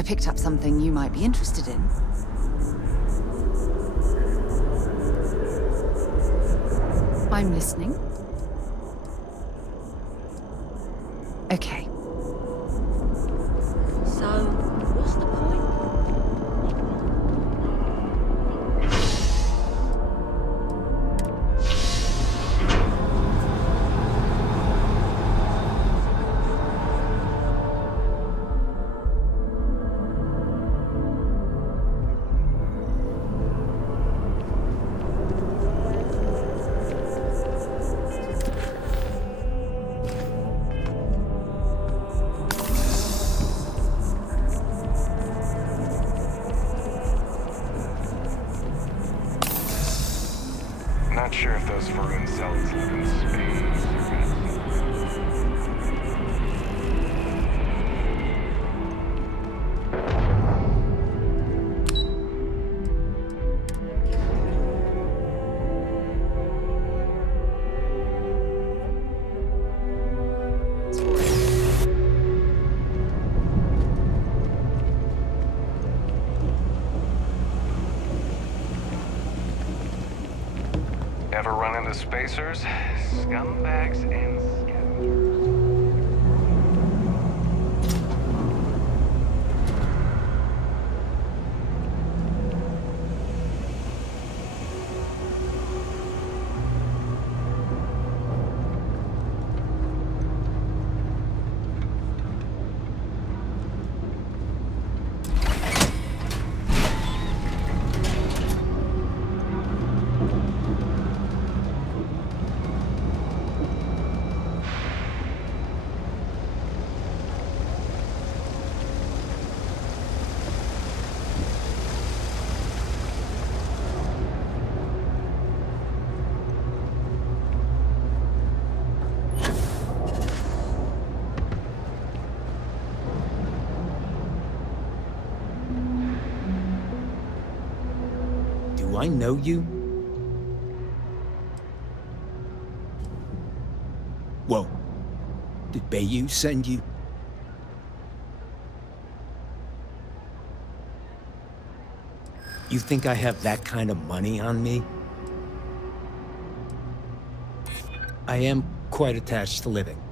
I picked up something you might be interested in. I'm listening. Okay. So, what's the point? Not sure if those Varun cells live in space or ever run into spacers? Scumbags and scavengers. Do I know you? Whoa. Did Bayou send you? You think I have that kind of money on me? I am quite attached to living.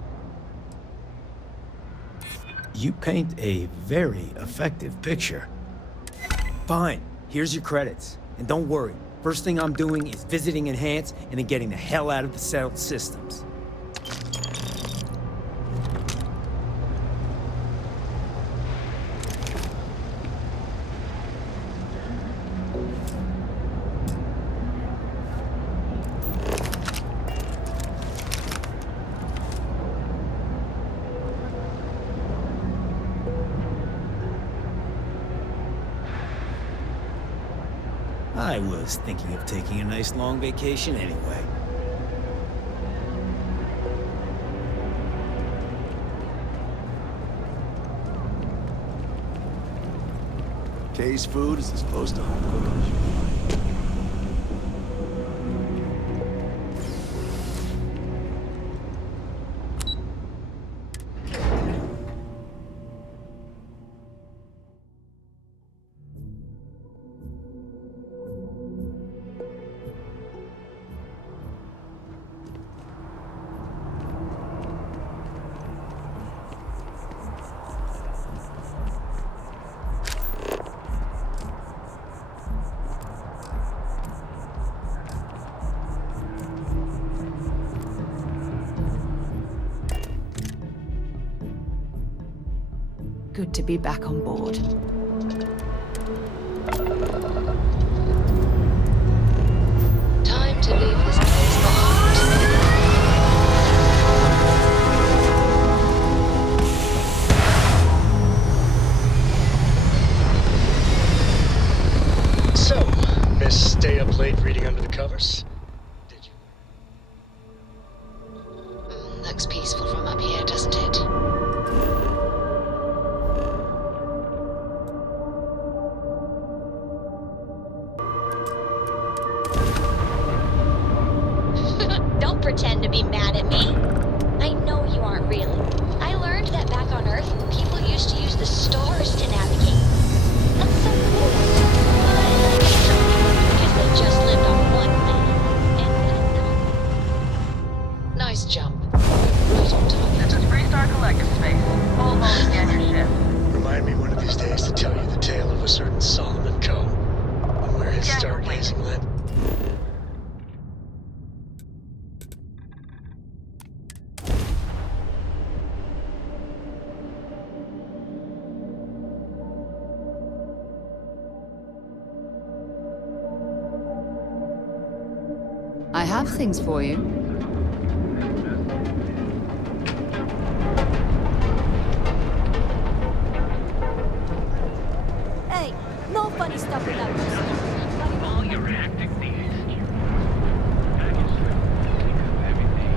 You paint a very effective picture. Fine, here's your credits. And don't worry, first thing I'm doing is visiting Enhance and then getting the hell out of the settled systems. I was thinking of taking a nice long vacation anyway. Kay's food is as close to home cooked as you can find. Good to be back on board. Time to leave this place behind. So, Miss Stay Up Late reading under the covers? Did you? Looks peaceful from up here, doesn't it? Don't pretend to be mad at me. I know you aren't really. I learned that back on Earth, people used to use the stars to navigate. Nice jump. Right on target. This is Freestar Collective Space. Full mode scan your ship. Remind me one of these days to tell you the tale of a certain Solomon Coe and where his Scan stargazing led. I have things for you. Hey, no funny stuff without this. All your hectic needs. Package clean up everything.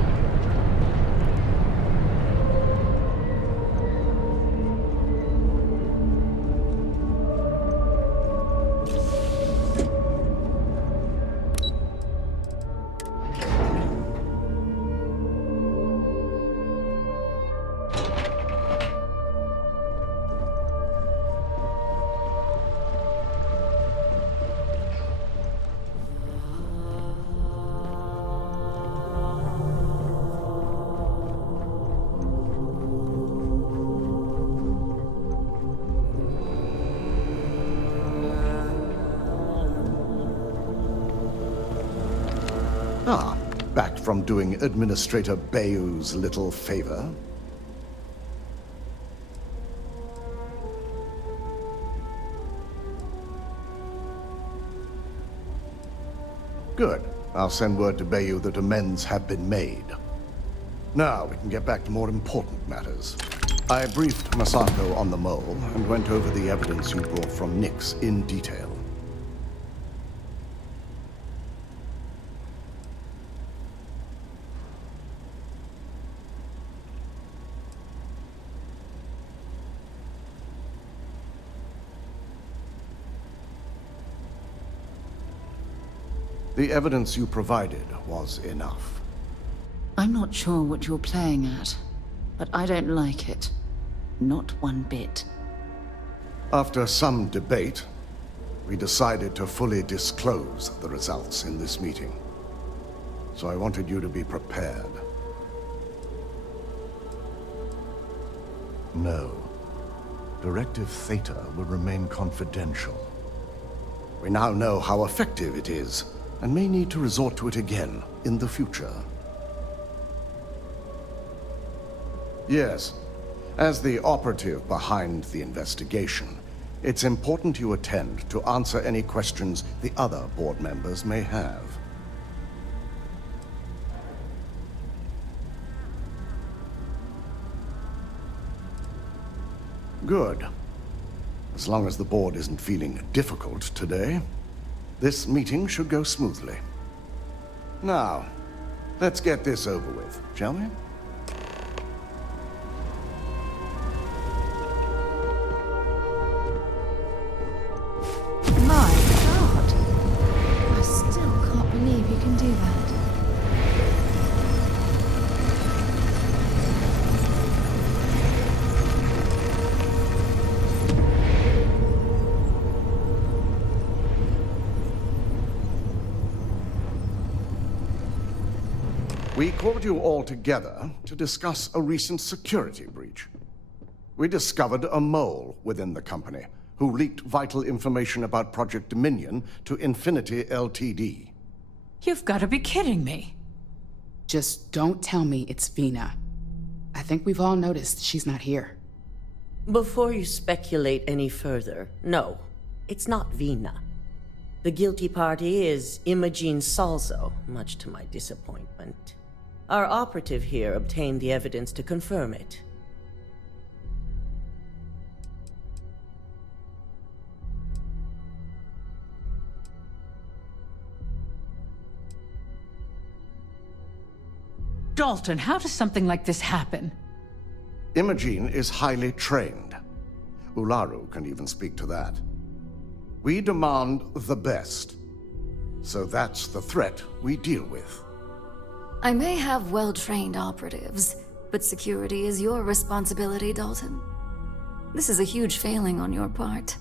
Ah, back from doing Administrator Bayou's little favor. Good. I'll send word to Bayou that amends have been made. Now we can get back to more important matters. I briefed Masako on the mole and went over the evidence you brought from Nix in detail. The evidence you provided was enough. I'm not sure what you're playing at, but I don't like it. Not one bit. After some debate, we decided to fully disclose the results in this meeting. So I wanted you to be prepared. No. Directive Theta will remain confidential. We now know how effective it is, and may need to resort to it again in the future. Yes. As the operative behind the investigation, it's important you attend to answer any questions the other board members may have. Good. As long as the board isn't feeling difficult today, this meeting should go smoothly. Now, let's get this over with, shall we? My God! I still can't believe you can do that. We called you all together to discuss a recent security breach. We discovered a mole within the company who leaked vital information about Project Dominion to Infinity Ltd. You've got to be kidding me. Just don't tell me it's Vina. I think we've all noticed she's not here. Before you speculate any further, no, it's not Vina. The guilty party is Imogene Salzo, much to my disappointment. Our operative here obtained the evidence to confirm it. Dalton, how does something like this happen? Imogene is highly trained. Ularu can even speak to that. We demand the best. So that's the threat we deal with. I may have well-trained operatives, but security is your responsibility, Dalton. This is a huge failing on your part.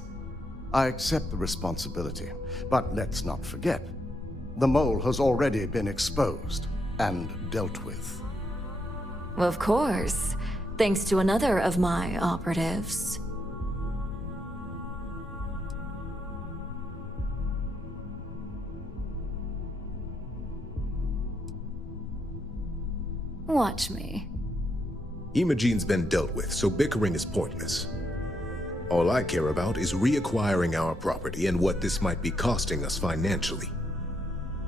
I accept the responsibility, but let's not forget, the mole has already been exposed and dealt with. Of course. Thanks to another of my operatives. Watch me. Imogene's been dealt with, so bickering is pointless. All I care about is reacquiring our property and what this might be costing us financially.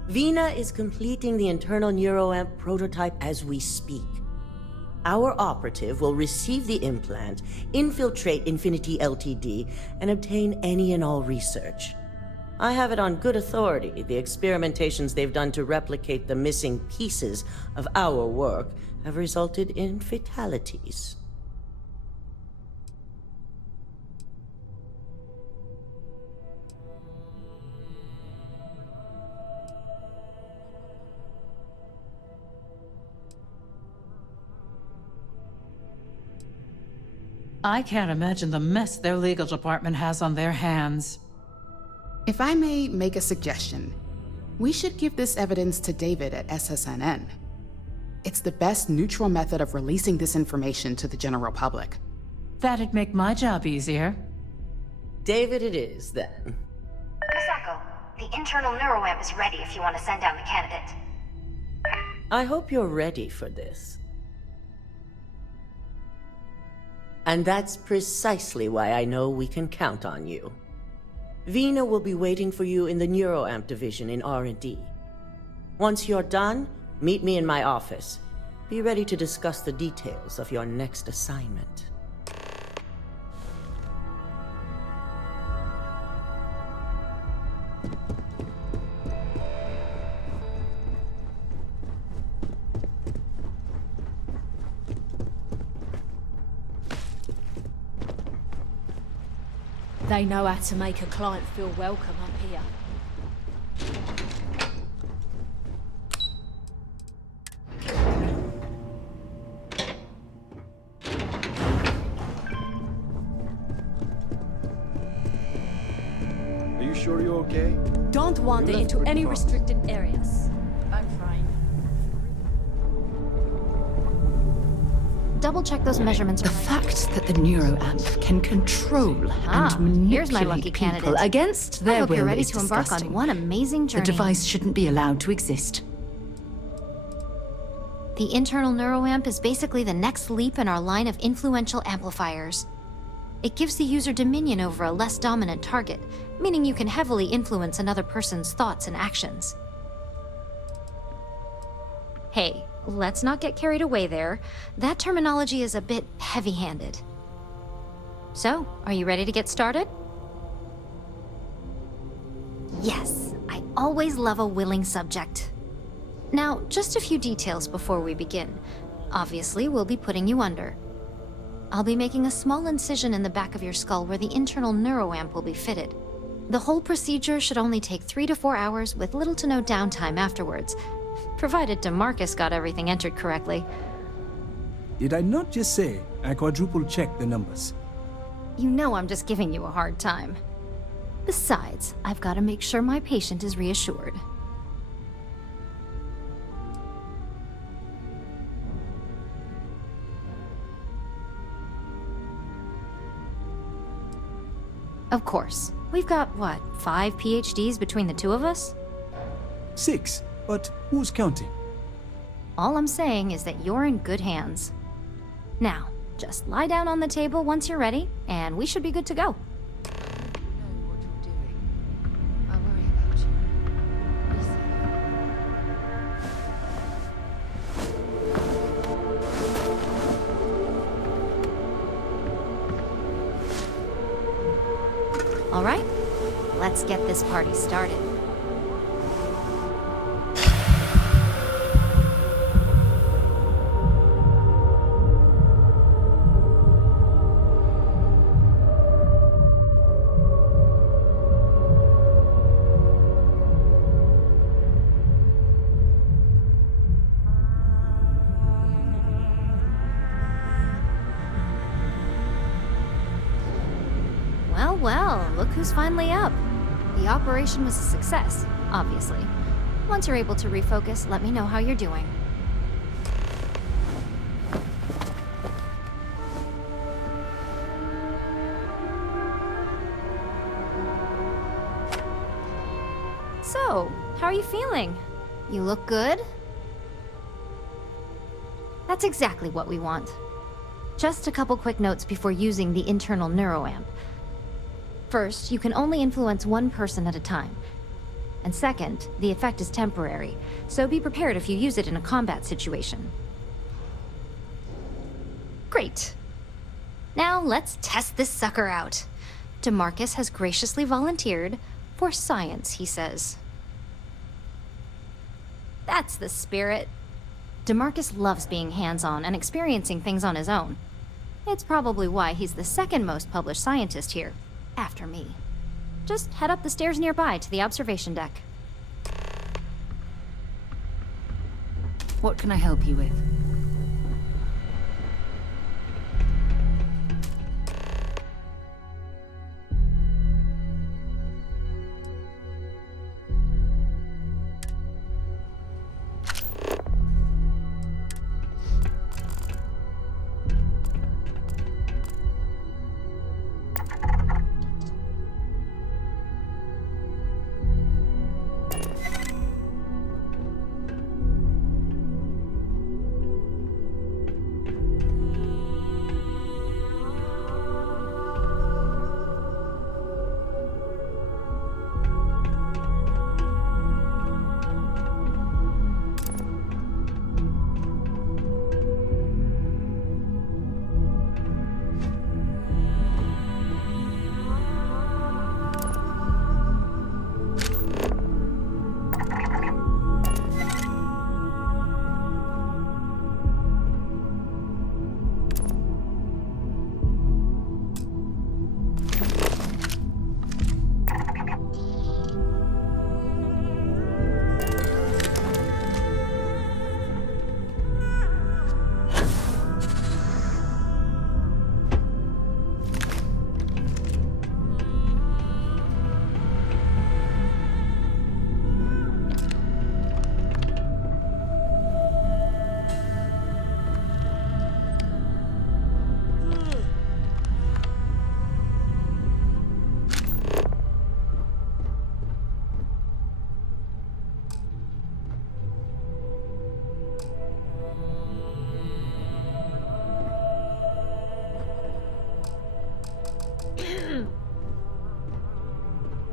Vina is completing the internal neuroamp prototype as we speak. Our operative will receive the implant, infiltrate Infinity Ltd, and obtain any and all research. I have it on good authority the experimentations they've done to replicate the missing pieces of our work have resulted in fatalities. I can't imagine the mess their legal department has on their hands. If I may make a suggestion, we should give this evidence to David at SSNN. It's the best neutral method of releasing this information to the general public. That'd make my job easier. David it is, then. Misako, the internal neuroamp is ready if you want to send down the candidate. I hope you're ready for this. And that's precisely why I know we can count on you. Vina will be waiting for you in the neuroamp division in R&D. Once you're done, meet me in my office. Be ready to discuss the details of your next assignment. They know how to make a client feel welcome up here. Are you sure you're okay? Don't wander into any restricted areas. I'm fine. Double check those measurements. The fact that the neuroamp can control and manipulate here's my lucky people candidate. against I their hope will you're ready is to embark disgusting. on one amazing journey. The device shouldn't be allowed to exist. The internal neuroamp is basically the next leap in our line of influential amplifiers. It gives the user dominion over a less dominant target, meaning you can heavily influence another person's thoughts and actions. Hey, let's not get carried away there. That terminology is a bit heavy-handed. So, are you ready to get started? Yes, I always love a willing subject. Now, just a few details before we begin. Obviously, we'll be putting you under. I'll be making a small incision in the back of your skull where the internal neuroamp will be fitted. The whole procedure should only take 3 to 4 hours with little to no downtime afterwards, provided DeMarcus got everything entered correctly. Did I not just say I quadruple checked the numbers? You know I'm just giving you a hard time. Besides, I've got to make sure my patient is reassured. Of course. We've got, what, 5 PhDs between the two of us? 6, but who's counting? All I'm saying is that you're in good hands. Now, just lie down on the table once you're ready, and we should be good to go. All right, let's get this party started. Well, look who's finally up. The operation was a success, obviously. Once you're able to refocus, let me know how you're doing. are you feeling? You look good? That's exactly what we want. Just a couple quick notes before using the internal neuroamp. First, you can only influence one person at a time. And second, the effect is temporary, so be prepared if you use it in a combat situation. Great. Now let's test this sucker out. DeMarcus has graciously volunteered for science, he says. That's the spirit. DeMarcus loves being hands-on and experiencing things on his own. It's probably why he's the second most published scientist here, after me. Just head up the stairs nearby to the observation deck. What can I help you with?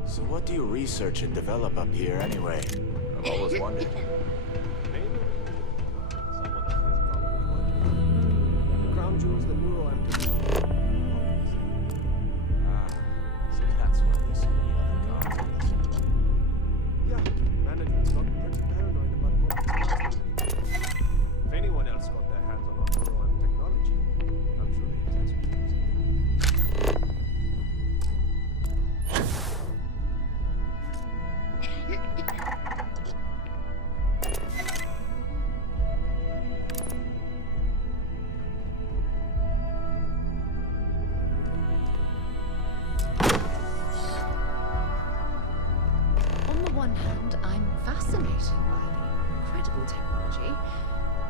So what do you research and develop up here anyway? I've always wondered. The crown jewels, the neuroamp. So that's why there's so many other guards on this. Yeah, management's got pretty paranoid about corporate. If anyone else got their hands on our neuroamp technology, I'm sure they'd test me. On the one hand, I'm fascinated by the incredible technology.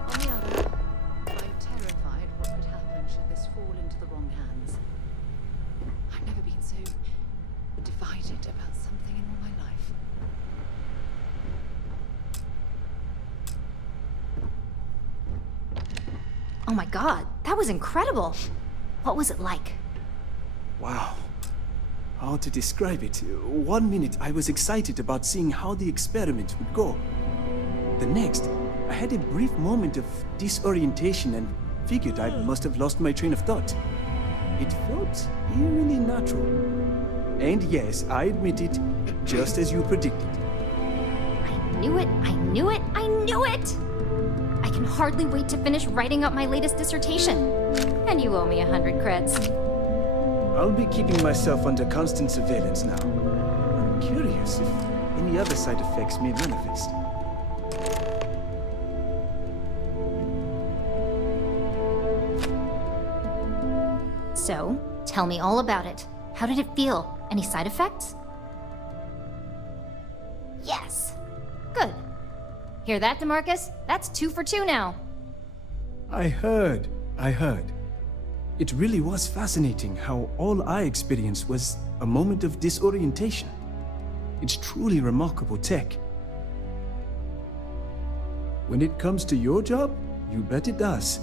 On the other, I'm terrified what could happen should this fall into the wrong hands. I've never been so divided about something in all my life. Oh my god, that was incredible! What was it like? Wow. How to describe it? 1 minute I was excited about seeing how the experiment would go. The next, I had a brief moment of disorientation and figured I must have lost my train of thought. It felt eerily natural. And yes, I admit it, just as you predicted. I knew it, I knew it, I knew it! I can hardly wait to finish writing up my latest dissertation. And you owe me 100 creds. I'll be keeping myself under constant surveillance now. I'm curious if any other side effects may manifest. So, tell me all about it. How did it feel? Any side effects? Yes! Good. Hear that, DeMarcus? That's 2 for 2 now. I heard. It really was fascinating how all I experienced was a moment of disorientation. It's truly remarkable tech. When it comes to your job, you bet it does.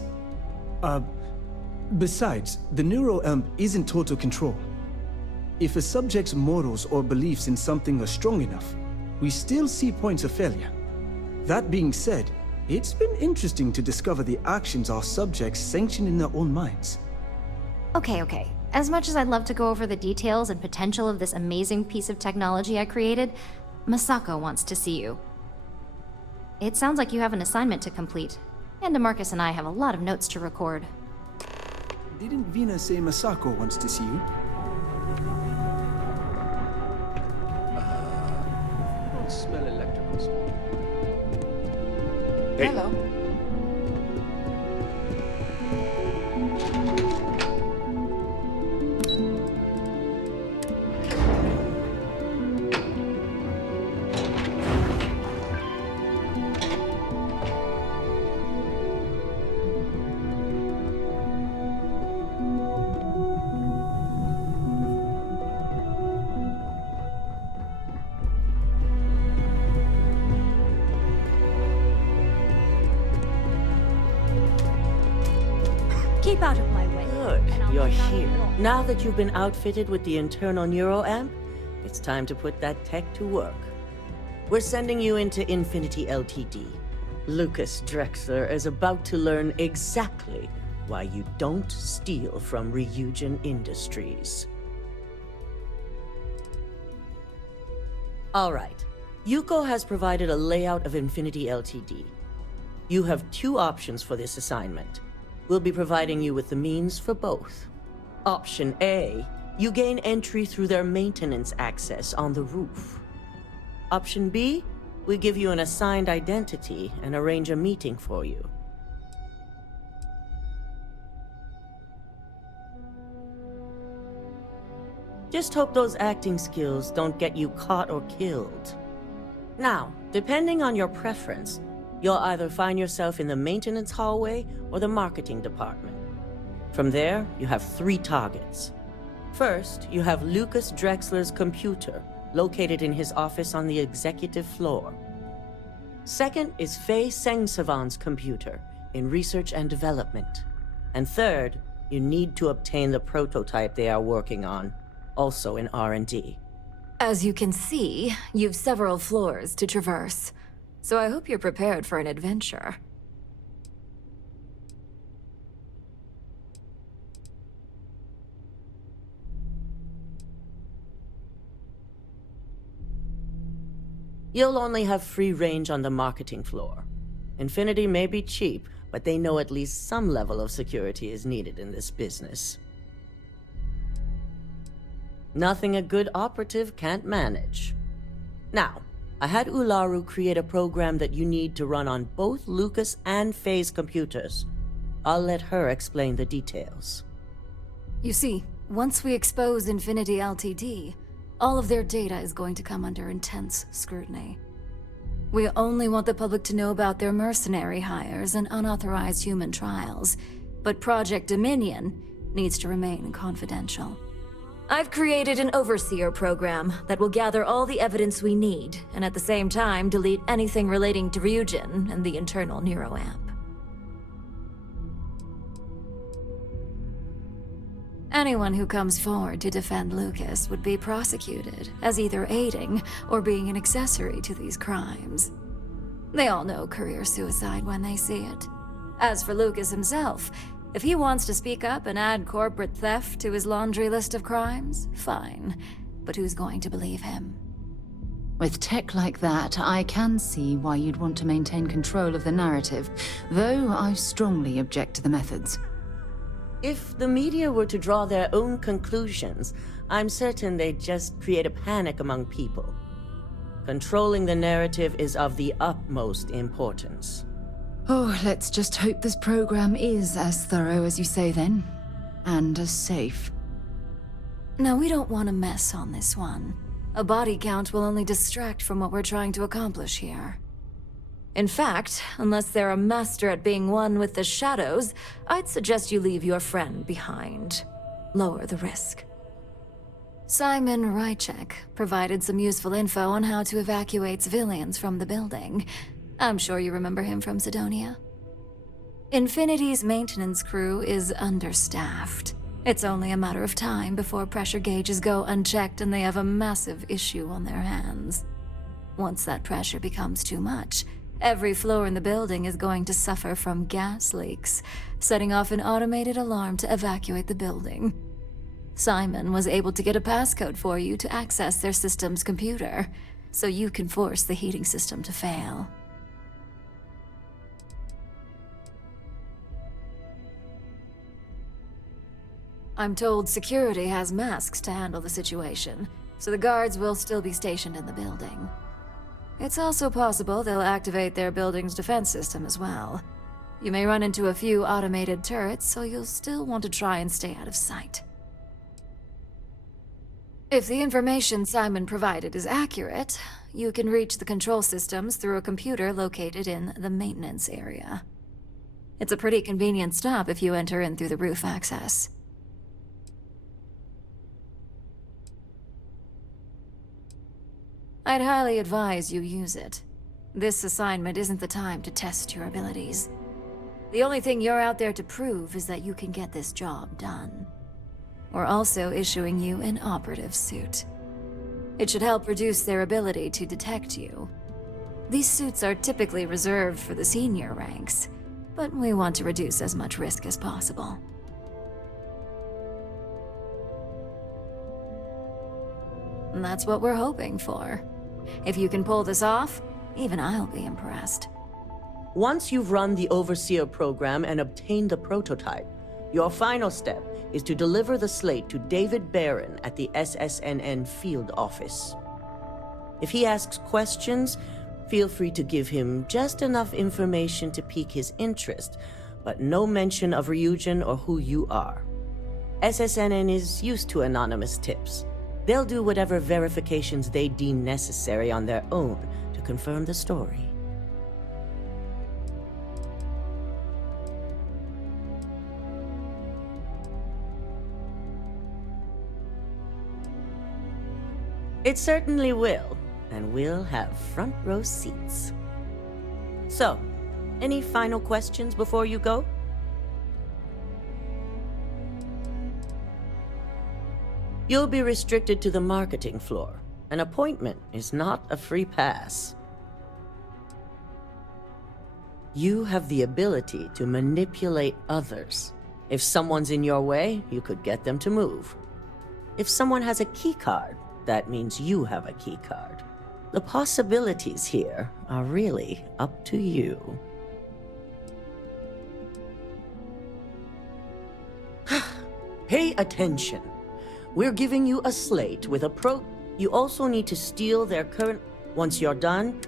Besides, the neuroamp isn't total control. If a subject's morals or beliefs in something are strong enough, we still see points of failure. That being said, it's been interesting to discover the actions our subjects sanction in their own minds. Okay. As much as I'd love to go over the details and potential of this amazing piece of technology I created, Masako wants to see you. It sounds like you have an assignment to complete, and DeMarcus and I have a lot of notes to record. Didn't Vina say Masako wants to see you? I don't smell electrical smoke. Hey. Hello. Keep out of my way. Good, you're here. Now that you've been outfitted with the internal neuroamp, it's time to put that tech to work. We're sending you into Infinity Ltd. Lucas Drexler is about to learn exactly why you don't steal from Ryujin Industries. All right. Yuko has provided a layout of Infinity Ltd. You have two options for this assignment. We'll be providing you with the means for both. Option A, you gain entry through their maintenance access on the roof. Option B, we give you an assigned identity and arrange a meeting for you. Just hope those acting skills don't get you caught or killed. Now, depending on your preference, you'll either find yourself in the maintenance hallway or the marketing department. From there, you have 3 targets. First, you have Lucas Drexler's computer, located in his office on the executive floor. Second is Faye Sengsavan's computer, in research and development. And third, you need to obtain the prototype they are working on, also in R&D. As you can see, you've several floors to traverse. So I hope you're prepared for an adventure. You'll only have free range on the marketing floor. Infinity may be cheap, but they know at least some level of security is needed in this business. Nothing a good operative can't manage. Now, I had Ularu create a program that you need to run on both Lucas and Faye's computers. I'll let her explain the details. You see, once we expose Infinity Ltd, all of their data is going to come under intense scrutiny. We only want the public to know about their mercenary hires and unauthorized human trials, but Project Dominion needs to remain confidential. I've created an overseer program that will gather all the evidence we need, and at the same time delete anything relating to Ryujin and the internal neuroamp. Anyone who comes forward to defend Lucas would be prosecuted as either aiding or being an accessory to these crimes. They all know career suicide when they see it. As for Lucas himself, if he wants to speak up and add corporate theft to his laundry list of crimes, fine. But who's going to believe him? With tech like that, I can see why you'd want to maintain control of the narrative, though I strongly object to the methods. If the media were to draw their own conclusions, I'm certain they'd just create a panic among people. Controlling the narrative is of the utmost importance. Oh, let's just hope this program is as thorough as you say then, and as safe. No, we don't want to mess on this one. A body count will only distract from what we're trying to accomplish here. In fact, unless they're a master at being one with the shadows, I'd suggest you leave your friend behind. Lower the risk. Simon Rychek provided some useful info on how to evacuate civilians from the building. I'm sure you remember him from Sidonia. Infinity's maintenance crew is understaffed. It's only a matter of time before pressure gauges go unchecked and they have a massive issue on their hands. Once that pressure becomes too much, every floor in the building is going to suffer from gas leaks, setting off an automated alarm to evacuate the building. Simon was able to get a passcode for you to access their system's computer, so you can force the heating system to fail. I'm told security has masks to handle the situation, so the guards will still be stationed in the building. It's also possible they'll activate their building's defense system as well. You may run into a few automated turrets, so you'll still want to try and stay out of sight. If the information Simon provided is accurate, you can reach the control systems through a computer located in the maintenance area. It's a pretty convenient stop if you enter in through the roof access. I'd highly advise you use it. This assignment isn't the time to test your abilities. The only thing you're out there to prove is that you can get this job done. We're also issuing you an operative suit. It should help reduce their ability to detect you. These suits are typically reserved for the senior ranks, but we want to reduce as much risk as possible. And that's what we're hoping for. If you can pull this off, even I'll be impressed. Once you've run the Overseer program and obtained the prototype, your final step is to deliver the slate to David Barron at the SSNN field office. If he asks questions, feel free to give him just enough information to pique his interest, but no mention of Ryujin or who you are. SSNN is used to anonymous tips. They'll do whatever verifications they deem necessary on their own to confirm the story. It certainly will, and we'll have front row seats. So, any final questions before you go? You'll be restricted to the marketing floor. An appointment is not a free pass. You have the ability to manipulate others. If someone's in your way, you could get them to move. If someone has a keycard, that means you have a keycard. The possibilities here are really up to you. Pay attention. We're giving you a slate with a You also need to steal their current... Once you're done,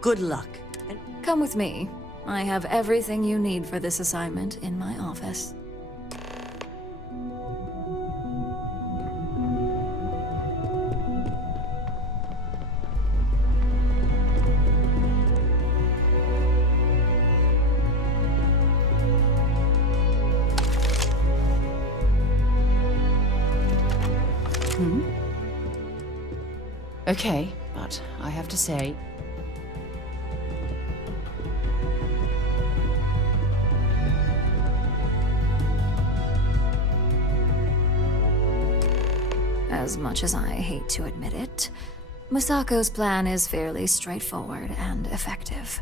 good luck. Come with me. I have everything you need for this assignment in my office. Okay, but I have to say... As much as I hate to admit it, Masako's plan is fairly straightforward and effective.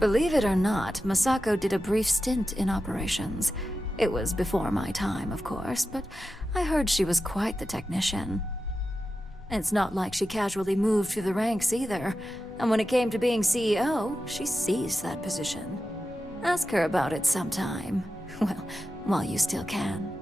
Believe it or not, Masako did a brief stint in operations. It was before my time, of course, but I heard she was quite the technician. It's not like she casually moved through the ranks either, and when it came to being CEO, she seized that position. Ask her about it sometime. Well, while you still can.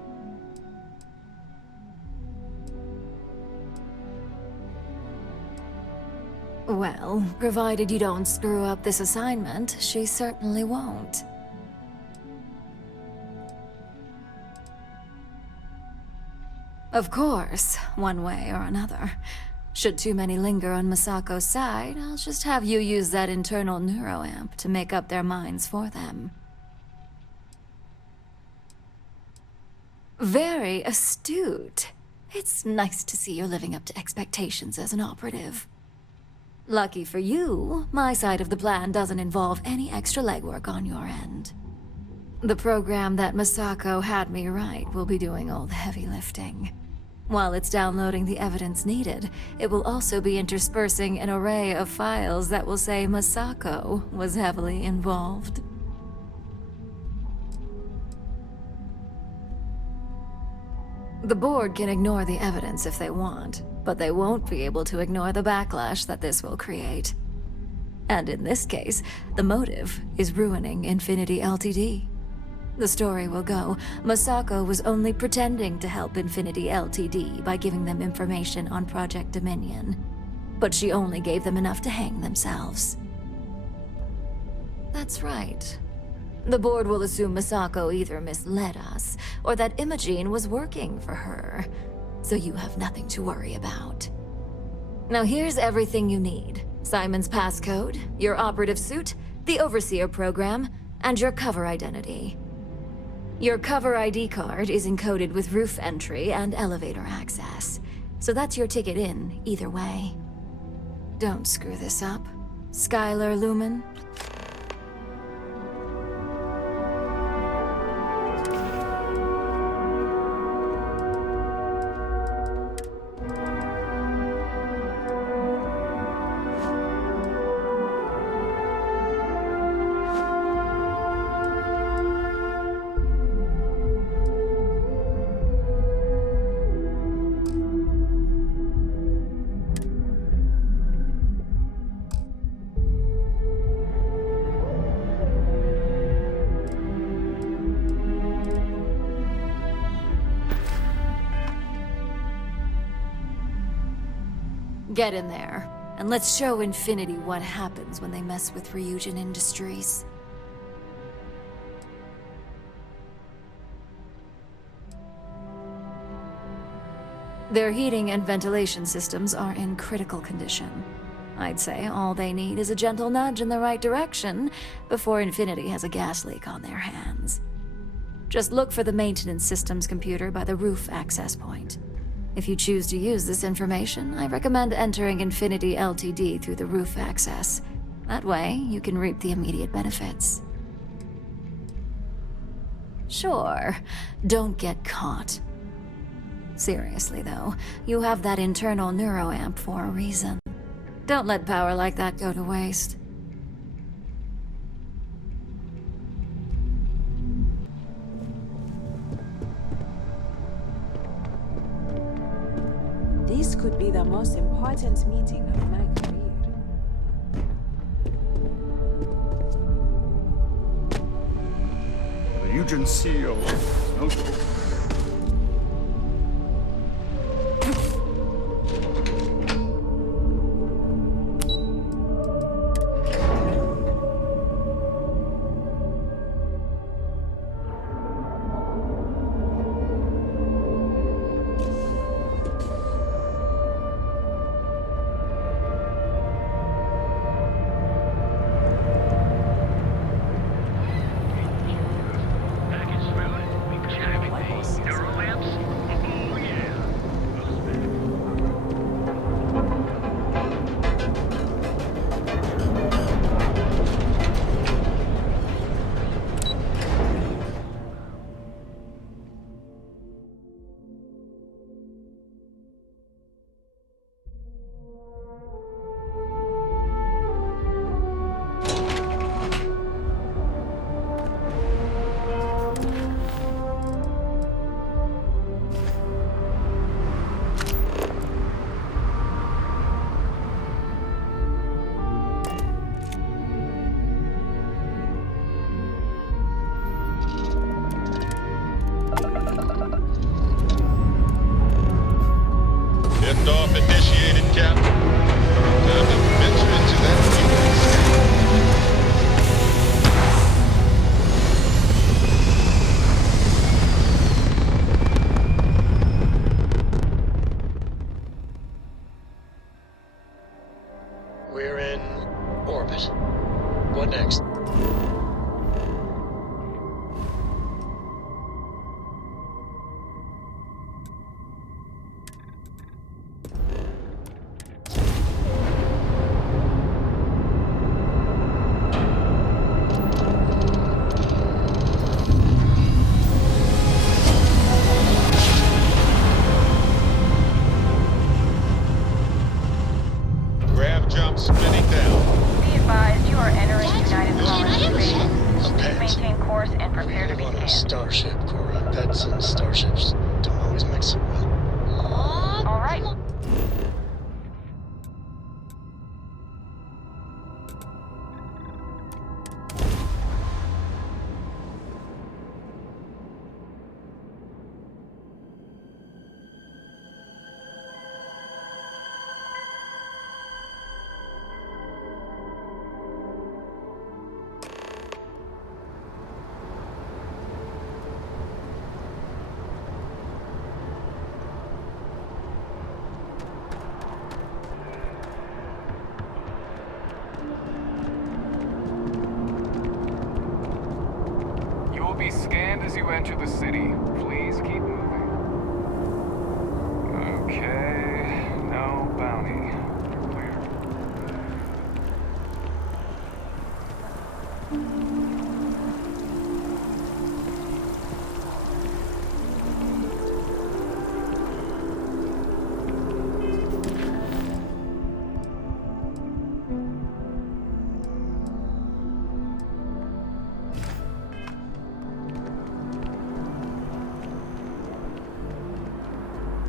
Well, provided you don't screw up this assignment, she certainly won't. Of course, one way or another. Should too many linger on Masako's side, I'll just have you use that internal neuroamp to make up their minds for them. Very astute. It's nice to see you're living up to expectations as an operative. Lucky for you, my side of the plan doesn't involve any extra legwork on your end. The program that Masako had me write will be doing all the heavy lifting. While it's downloading the evidence needed, it will also be interspersing an array of files that will say Masako was heavily involved. The board can ignore the evidence if they want, but they won't be able to ignore the backlash that this will create. And in this case, the motive is ruining Infinity Ltd. The story will go, Masako was only pretending to help Infinity Ltd by giving them information on Project Dominion. But she only gave them enough to hang themselves. That's right. The board will assume Masako either misled us, or that Imogene was working for her. So you have nothing to worry about. Now here's everything you need. Simon's passcode, your operative suit, the Overseer program, and your cover identity. Your cover ID card is encoded with roof entry and elevator access, so that's your ticket in, either way. Don't screw this up. Skylar Lumen? Get in there, and let's show Infinity what happens when they mess with Ryujin Industries. Their heating and ventilation systems are in critical condition. I'd say all they need is a gentle nudge in the right direction before Infinity has a gas leak on their hands. Just look for the maintenance systems computer by the roof access point. If you choose to use this information, I recommend entering Infinity Ltd through the roof access. That way, you can reap the immediate benefits. Sure, don't get caught. Seriously though, you have that internal neuroamp for a reason. Don't let power like that go to waste. This could be the most important meeting of my career. The Ryujin CEO. No joke. Liftoff initiated, Captain. Time to venture into that We're in orbit. What next? jump spinning down. Be advised, you are entering United Colony A space. Please pet. maintain course and prepare to be On a scanned. starship, Cora. Pets and starships don't always mix so well. All right. You will be scanned as you enter the city. Please keep moving. Okay, no bounty. You're clear.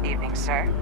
Evening, sir.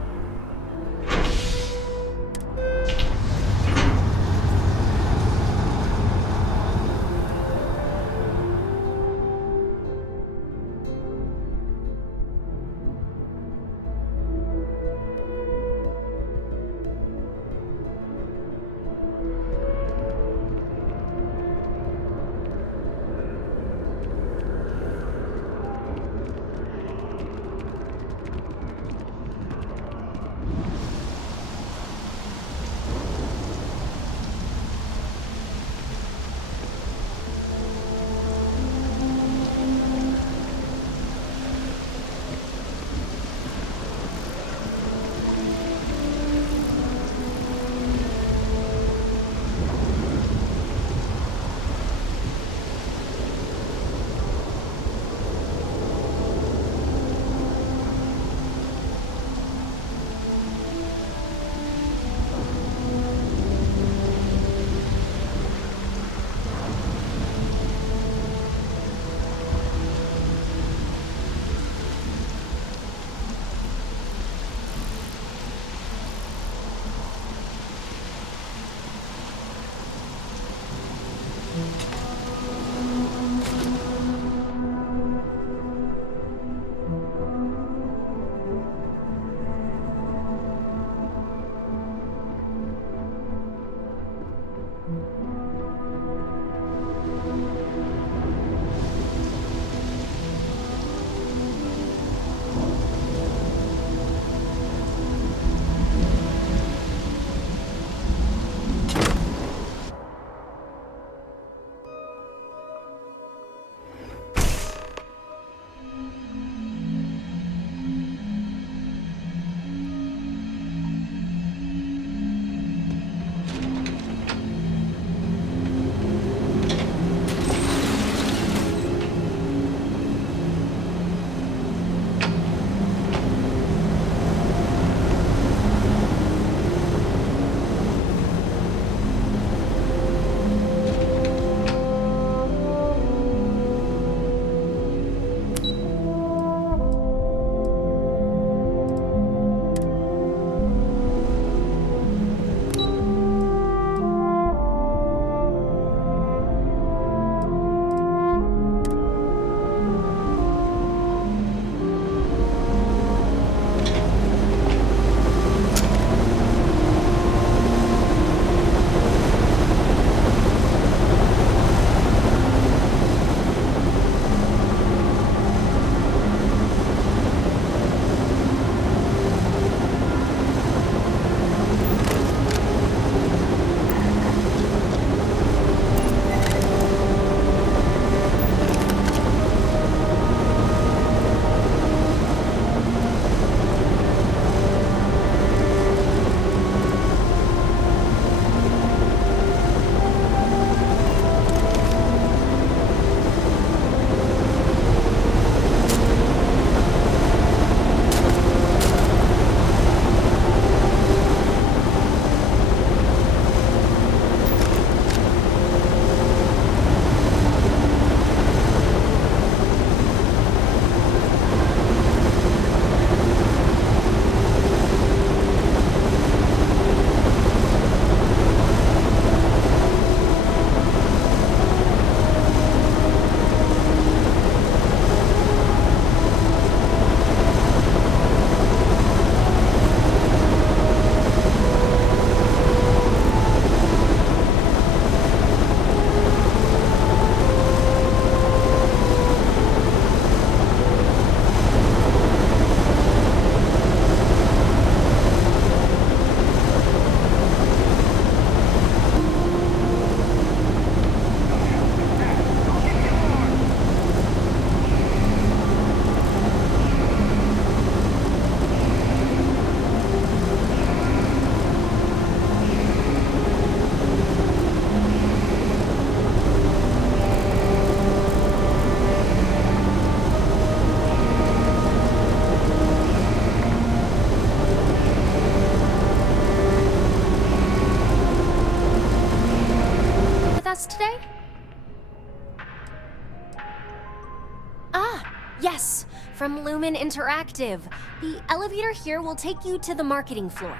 from Lumen Interactive. The elevator here will take you to the marketing floor.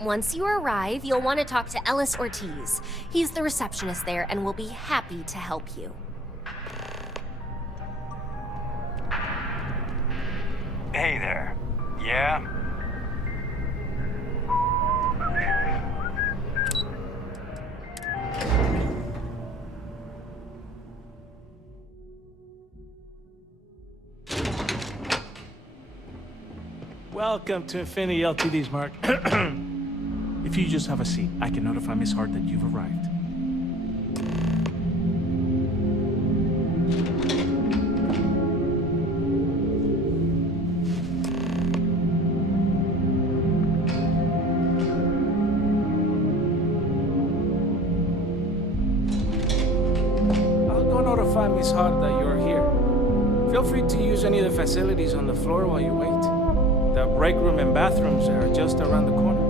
Once you arrive, you'll want to talk to Ellis Ortiz. He's the receptionist there and will be happy to help you. Hey there. Yeah? Welcome to Infinity LTD's, Mark. If you just have a seat, I can notify Miss Hart that you've arrived. I'll go notify Miss Hart that you're here. Feel free to use any of the facilities on the floor while you wait. The break room and bathrooms are just around the corner.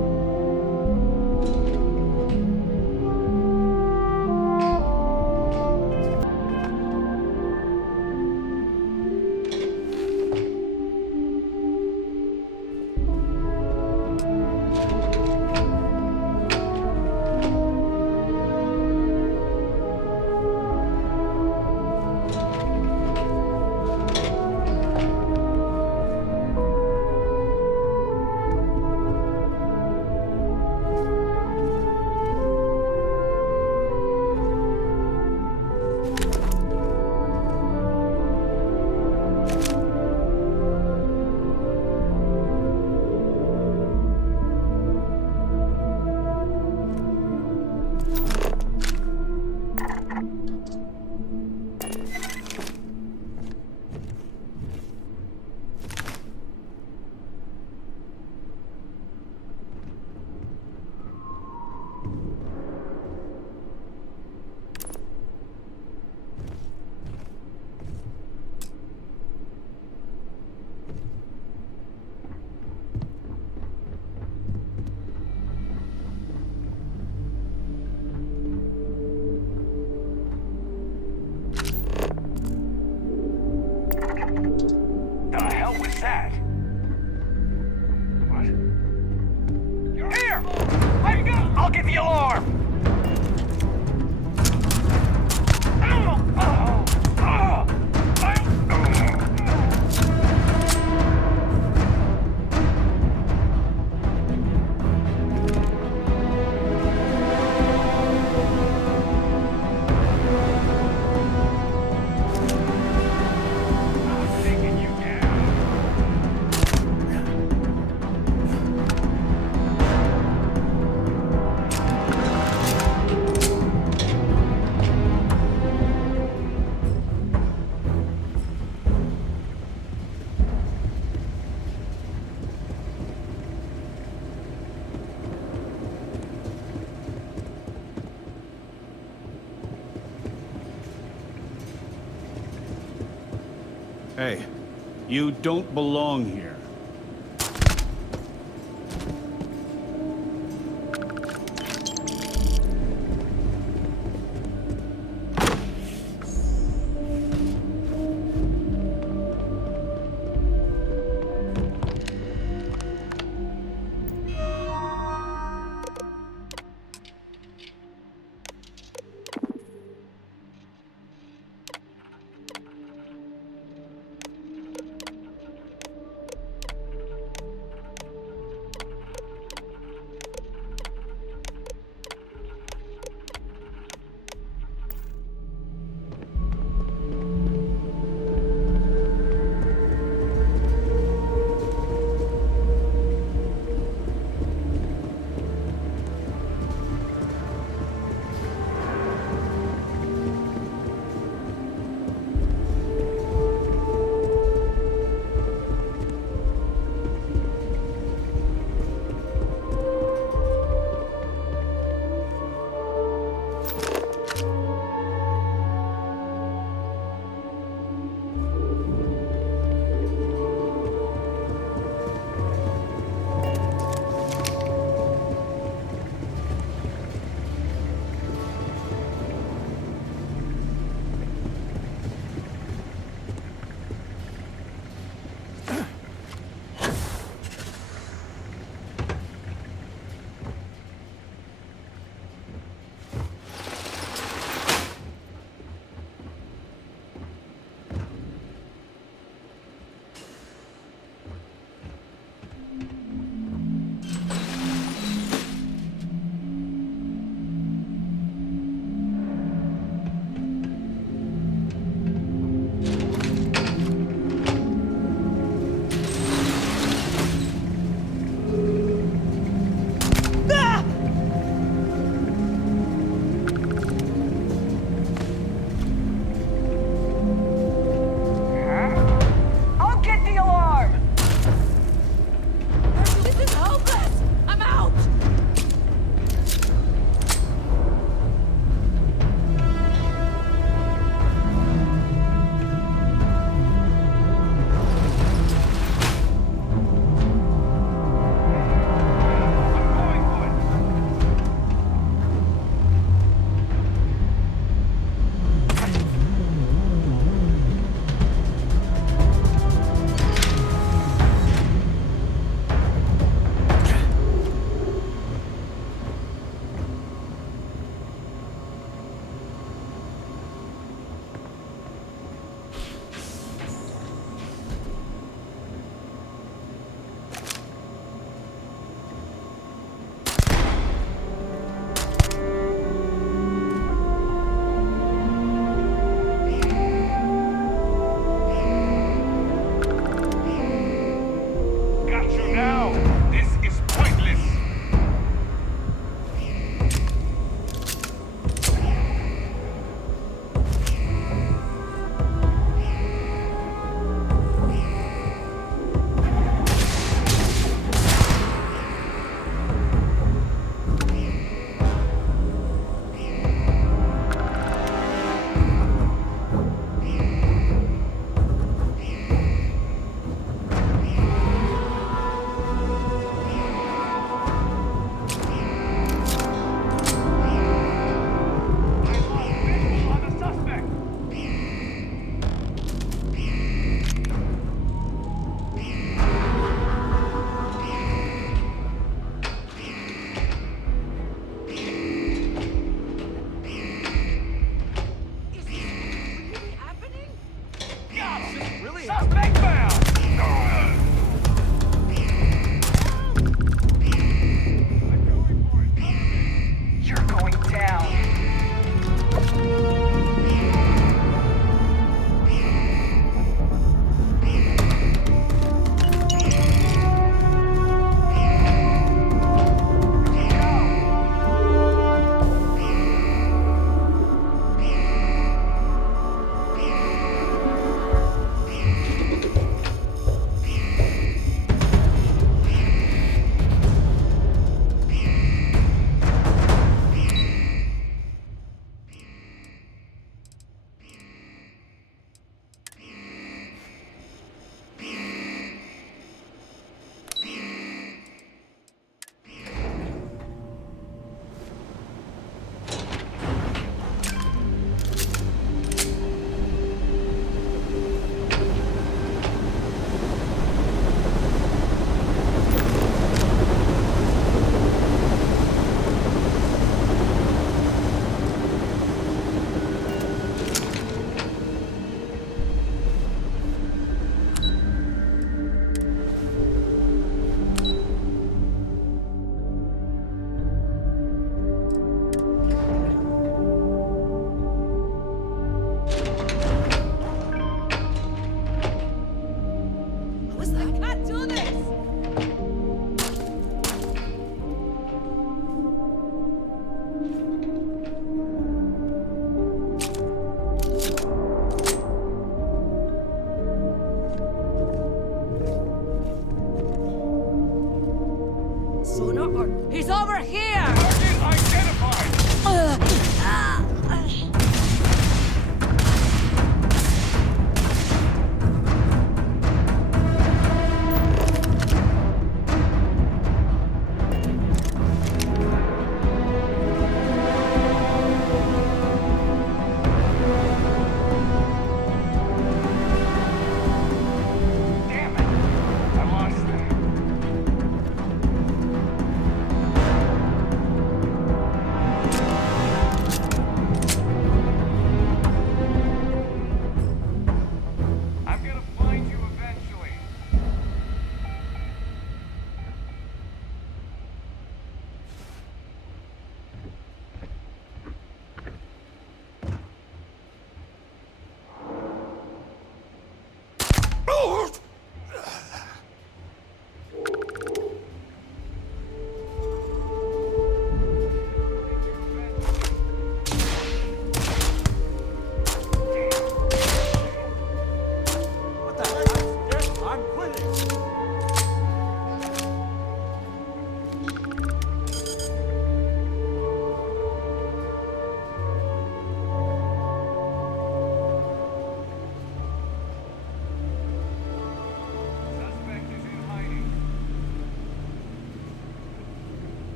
Hey, you don't belong here.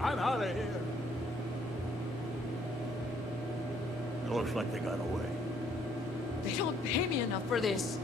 I'm out of here. It looks like they got away. They don't pay me enough for this.